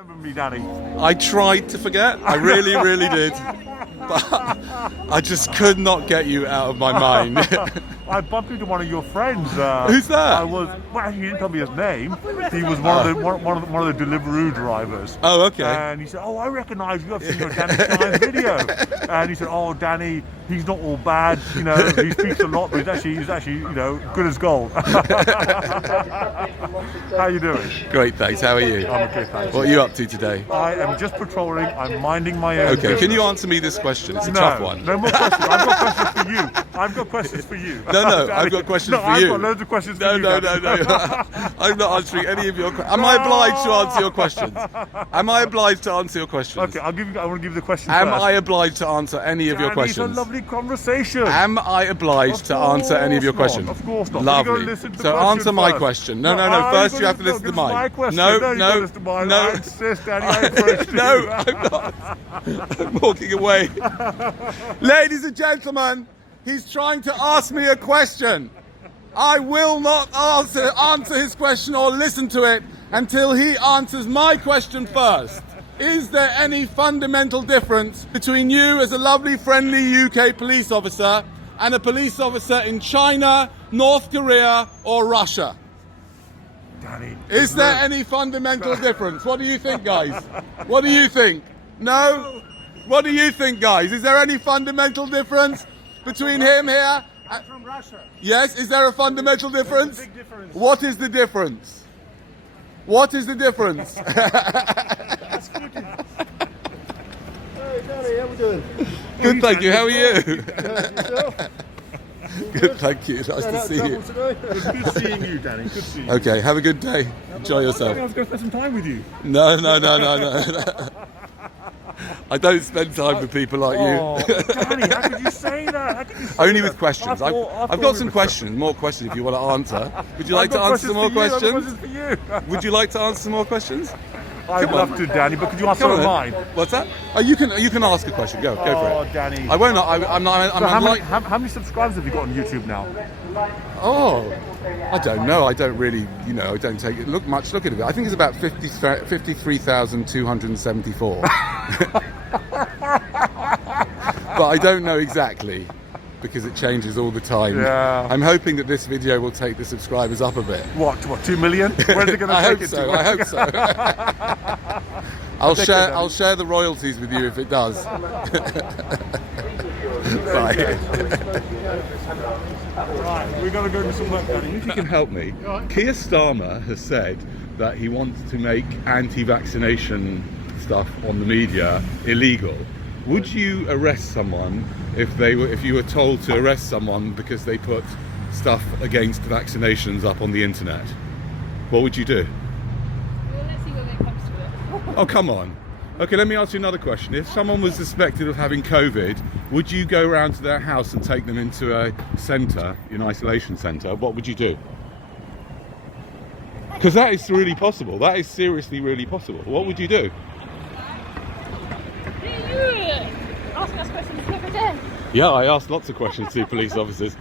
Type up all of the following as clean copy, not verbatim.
Remember me, Danny? I tried to forget. I really, really did. But I just could not get you out of my mind. I bumped into one of your friends. Who's that? Well, he didn't tell me his name. He was one of the Deliveroo drivers. Oh, okay. And he said, "Oh, I recognise you. I've seen your Danny Shines video." And he said, "Oh, Danny, he's not all bad. You know, he speaks a lot, but he's actually, you know, good as gold." How you doing? Great, thanks. How are you? I'm okay, thanks. What are you up to today? I am just patrolling. I'm minding my own. Okay, business. can you answer me this question? It's a tough one. No more questions. I've got questions for you. I've got questions for you. No, I've got questions for you. I've got loads of questions for you. No. I'm not answering any of your questions. Am I obliged to answer your questions? Am I obliged to answer your questions? Okay, I want to give you the question Am first. I obliged to answer any of your questions? It's a lovely conversation. Am I obliged to answer any of your questions? Of course not. Lovely. So answer my question. No. First you have to listen to mine. No. I insist, Danny. I approached No, you. I'm not. I'm walking away. Ladies and gentlemen, he's trying to ask me a question. I will not answer his question or listen to it until he answers my question first. Is there any fundamental difference between you as a lovely, friendly UK police officer and a police officer in China, North Korea or Russia? Danny, is there any fundamental difference? What do you think, guys? What do you think? No? What do you think, guys? Is there any fundamental difference between him here? I'm from Russia. Yes, is there a fundamental difference? There's a big difference. What is the difference? What is the difference? That's good. Hey, Danny, how we doing? Good, thank you. How are you? Yourself? Good, thank you. Nice to see you. Good seeing you, Danny. Good seeing you. Okay, have a good day. Enjoy yourself. I was going to spend some time with you. No. I don't spend time with people like you. Danny, how could you say that? How could you say Only that? with questions. I've got some questions, more questions if you want to answer. Would you like I've to got answer some more questions questions? for you. Would you like to answer some more questions? I'd love to, Danny, but could you answer mine? What's that? Oh, you can ask a question. Go for it. Oh, Danny. I won't. I'm not. How many subscribers have you got on YouTube now? Oh, I don't know. I don't really, I don't take it. Look at it. I think it's about 53,274. But I don't know exactly because it changes all the time. Yeah. I'm hoping that this video will take the subscribers up a bit. What 2 million? Where's it going to take it to? I hope so. I'll share the royalties with you if it does. Bye. Right, we're going to go do some work, Danny. If you can help me, Keir Starmer has said that he wants to make anti-vaccination stuff on the media illegal. Would you arrest someone if you were told to arrest someone because they put stuff against vaccinations up on the internet? What would you do? Well, let's see when it comes to it. Oh, come on. Okay, let me ask you another question. If someone was suspected of having COVID, would you go around to their house and take them into a centre, an isolation centre? What would you do? Because that is really possible. That is seriously really possible. What would you do? Asking us questions every day. Yeah, I asked lots of questions to police officers.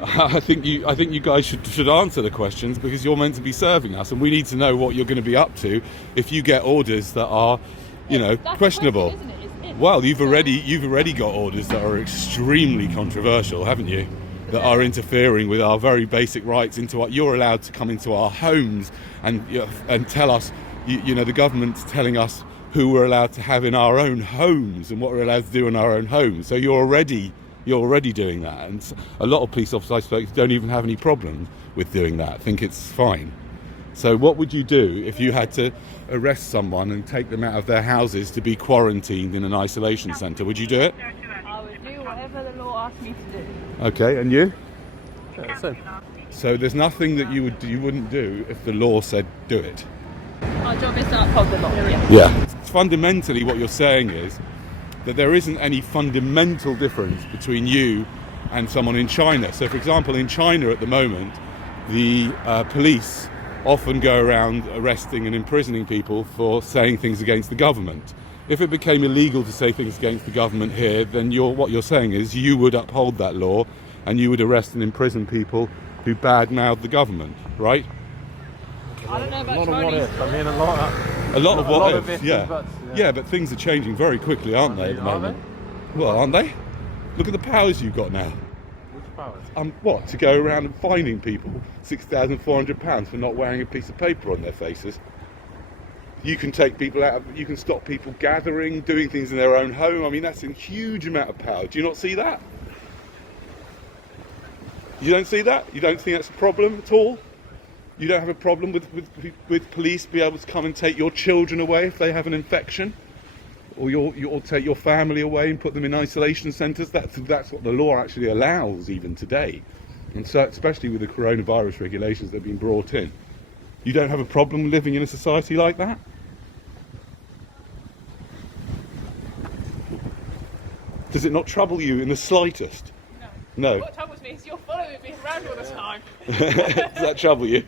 I think you guys should answer the questions because you're meant to be serving us, and we need to know what you're going to be up to if you get orders that are, That's questionable. the question, isn't it? It's if. Well, you've already got orders that are extremely controversial, haven't you? That are interfering with our very basic rights into what you're allowed to come into our homes and tell us, the government's telling us who we're allowed to have in our own homes and what we're allowed to do in our own homes. So you're already doing that, and a lot of police officers I spoke to don't even have any problem with doing that. Think it's fine. So what would you do if you had to arrest someone and take them out of their houses to be quarantined in an isolation centre? Would you do it? I would do whatever the law asks me to do. Okay, and you? Yeah, same. So there's nothing that you wouldn't do if the law said do it. Our job is to uphold the law. Yeah. Fundamentally, what you're saying is that there isn't any fundamental difference between you and someone in China. So, for example, in China at the moment, the police often go around arresting and imprisoning people for saying things against the government. If it became illegal to say things against the government here, then what you're saying is you would uphold that law and you would arrest and imprison people who badmouth the government, right? I don't know about A lot of what Chinese if. I mean, a lot. A lot of what of ifs, ifs yeah. and buts, Yeah, but things are changing very quickly, aren't they, at the Are moment? Well, aren't they? Look at the powers you've got now. Which powers? What, to go around and fining people £6,400 for not wearing a piece of paper on their faces? You can take people out, you can stop people gathering, doing things in their own home. I mean, that's a huge amount of power. Do you not see that? You don't see that? You don't think that's a problem at all? You don't have a problem with police be able to come and take your children away if they have an infection? Or or take your family away and put them in isolation centres? That's what the law actually allows even today. And so, especially with the coronavirus regulations that have been brought in. You don't have a problem living in a society like that? Does it not trouble you in the slightest? No. What troubles me is you're following me around all the time. Does that trouble you?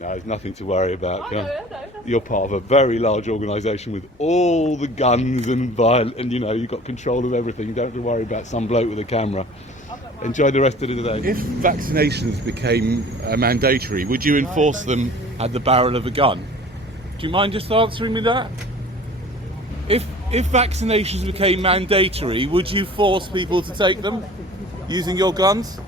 No, there's nothing to worry about. I know. You're part of a very large organisation with all the guns and you know, you've got control of everything. You don't have to worry about some bloke with a camera. Enjoy the rest of the day. If vaccinations became mandatory, would you enforce them at the barrel of a gun? Do you mind just answering me that? If vaccinations became mandatory, would you force people to take them using your guns?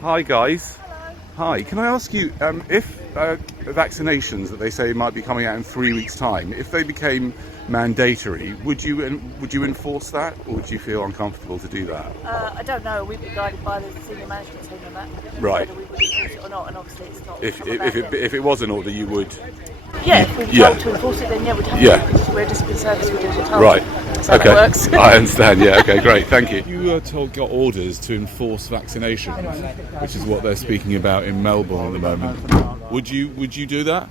Hi guys. Hello. Hi. Can I ask you, if vaccinations that they say might be coming out in 3 weeks' time, if they became mandatory, would you enforce that, or would you feel uncomfortable to do that? I don't know. We've been guided by the senior management team on that. Right. Whether we would enforce it or not, and obviously it's not. If it was an order, you would. Yeah, if we were told to enforce it, then yeah, we'd have to. Because we're a discipline service, we do as we're told. Right. That's how Okay. that works. I understand. Yeah. Okay. Great. Thank you. You got orders to enforce vaccinations, which is what they're speaking about in Melbourne at the moment. Would you do that?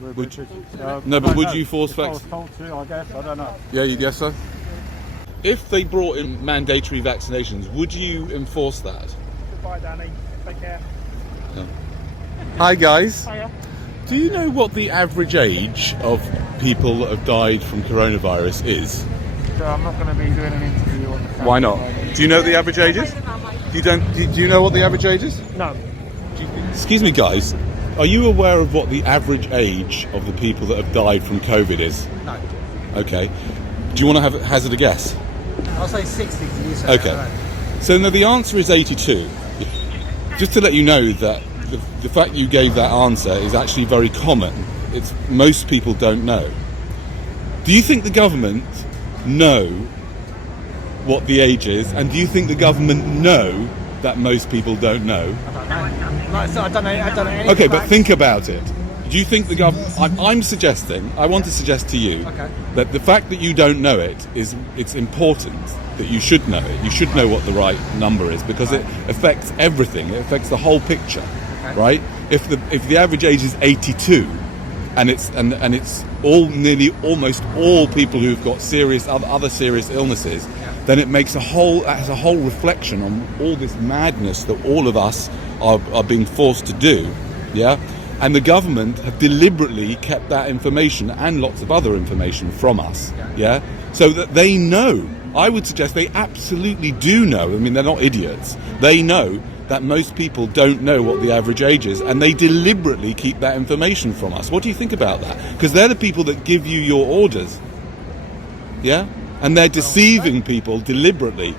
No, but would you force I was told to, I guess. I don't know. Yeah, you guess so? If they brought in mandatory vaccinations, would you enforce that? Goodbye, Danny. Take care. Hi guys. Hiya. Do you know what the average age of people that have died from coronavirus is? So I'm not going to be doing an interview on the camera. Why not? Do you know the average ages? Do you know what the average age is? No. Excuse me guys, are you aware of what the average age of the people that have died from COVID is? No. Okay. Do you want to hazard a guess? I'll say 60 to you. Say Okay. So no, the answer is 82. Just to let you know that the fact you gave that answer is actually very common. It's most people don't know. Do you think the government know what the age is, and do you think the government know that most people don't know? I don't know anything. Okay, but think about it. Do you think the government? I want to suggest to you that the fact that you don't know it's important that you should know it. You should know what the right number is, because it affects everything. It affects the whole picture, right? If the average age is 82, and it's almost all people who've got other serious illnesses, then it makes a whole reflection on all this madness that all of us are being forced to do, yeah. And the government have deliberately kept that information and lots of other information from us, yeah, so that they know. I would suggest they absolutely do know. I mean, they're not idiots. They know that most people don't know what the average age is, and they deliberately keep that information from us. What do you think about that? Because they're the people that give you your orders, yeah? And they're deceiving people deliberately.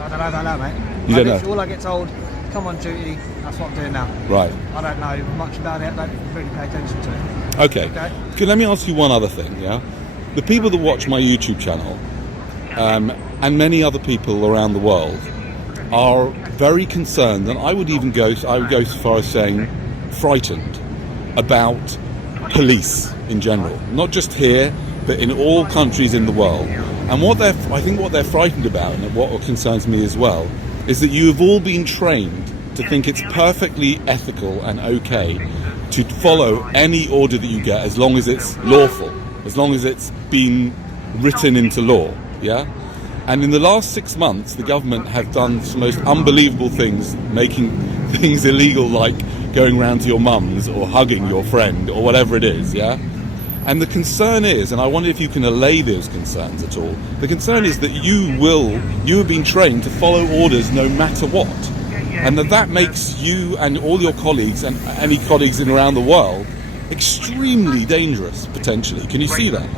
I don't know about that, mate. You don't know? All I get told, come on duty, that's what I'm doing now. Right. I don't know much about it, I don't really pay attention to it. Okay. Okay. Let me ask you one other thing, yeah? The people that watch my YouTube channel, and many other people around the world, are very concerned, and I would go so far as saying frightened about police in general, not just here, but in all countries in the world. And I think what they're frightened about, and what concerns me as well, is that you have all been trained to think it's perfectly ethical and okay to follow any order that you get, as long as it's lawful, as long as it's been written into law, yeah? And in the last 6 months, the government have done some most unbelievable things, making things illegal, like going round to your mum's or hugging your friend or whatever it is, yeah? And the concern is, and I wonder if you can allay those concerns at all, the concern is that you have been trained to follow orders no matter what. And that makes you and all your colleagues and any colleagues in around the world extremely dangerous, potentially. Can you see that?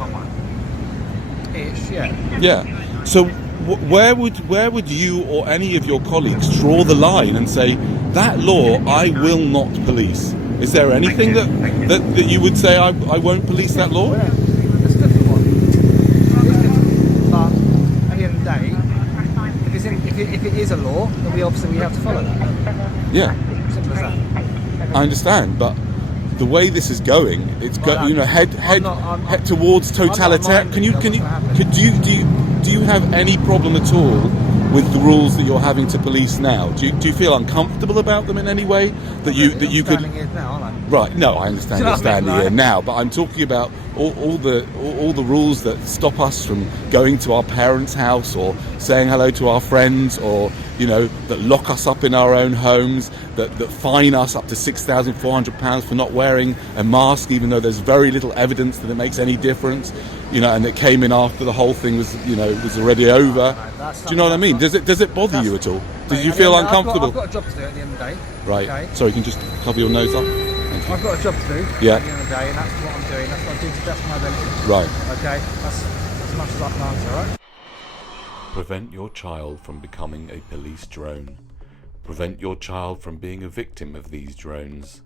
Ish, yeah. Yeah. So where would you or any of your colleagues draw the line and say, that law I will not police? Is there anything that you would say I won't police that law? Well, it's a different one. It's different. But at the end of the day, if it is a law, then we have to follow that. Yeah. Simple as that. I understand, but the way this is going, it's head towards totalitarian. Do you have any problem at all with the rules that you're having to police now? Do you feel uncomfortable about them in any way? That you could. Standing here now, aren't I? Right. No, I understand you're standing here now, but I'm talking about all the rules that stop us from going to our parents' house or saying hello to our friends, or that lock us up in our own homes, that fine us up to £6,400 for not wearing a mask, even though there's very little evidence that it makes any difference. And it came in after the whole thing was already over. Do you know what I mean? Does it bother you at all? Did you feel uncomfortable? I've got a job to do at the end of the day. Right. Okay? So you can just cover your nose up. I've got a job to do Yeah. at the end of the day, and that's what I'm doing. That's what I do to the best of my ability. Right. Okay? That's as much as I can answer, right? Prevent your child from becoming a police drone. Prevent your child from being a victim of these drones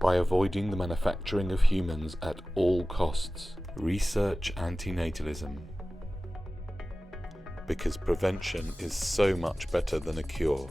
by avoiding the manufacturing of humans at all costs. Research antinatalism, because prevention is so much better than a cure.